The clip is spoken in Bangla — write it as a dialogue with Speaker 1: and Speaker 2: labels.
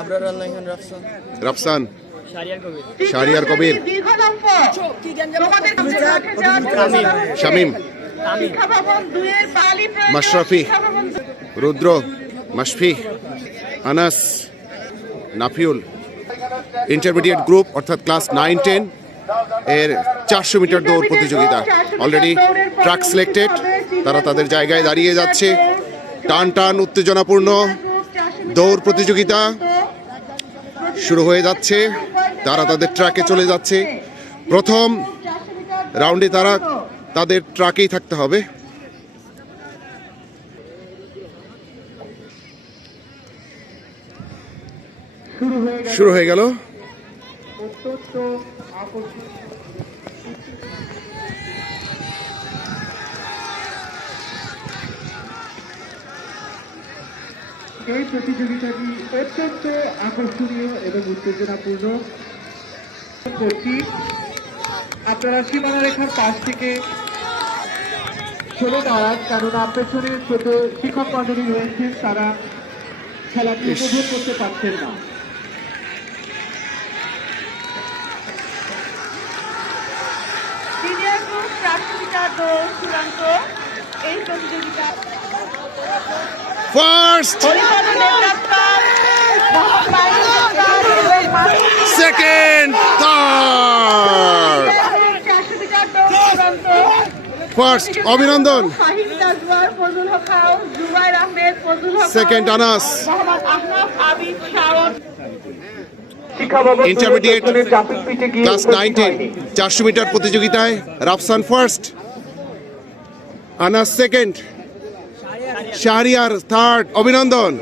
Speaker 1: আবরার আল্লাহ রাফসান।
Speaker 2: রাফসান?
Speaker 1: শারিয়ার কবির।
Speaker 2: শাহরিয়ার কবির? শামীম? মাশরাফি। রুদ্র? মাসফি আনাস? নাফিউল? ইন্টারমিডিয়েট গ্রুপ অর্থাৎ ক্লাস নাইন টেন এর চারশো মিটার দৌড় প্রতিযোগিতা। অলরেডি ট্রাক সিলেক্টেড তারা তাদের জায়গায় দাঁড়িয়ে যাচ্ছে। টান টান উত্তেজনাপূর্ণ দৌড় প্রতিযোগিতা। শুরু হয়ে যাচ্ছে। তারা তাদের ট্রাকে চলে যাচ্ছে। প্রথম রাউন্ডে তারা তাদের ট্রাকেই থাকতে হবে। শুরু হয়ে গেল।
Speaker 3: এই প্রতিযোগিতাটি অত্যন্ত আকর্ষণীয় এবং উত্তেজনাপূর্ণ। করছি আপনারা সীমানা রেখার পাশ থেকে সরে দাঁড়ান কেননা পেছনে ছোট শিক্ষক মন্ডলী রয়েছেন তারা খেলাটি উপভোগ করতে পারছেন না।
Speaker 4: চূড়ান্ত। এই প্রতিযোগিতা খাও,
Speaker 2: second Anas
Speaker 4: Mohammad Ahnaf Abid Shaon
Speaker 2: intermediate class nine ten চারশো মিটার প্রতিযোগিতায় Rafsan first Anas second Shahriar third অভিনন্দন।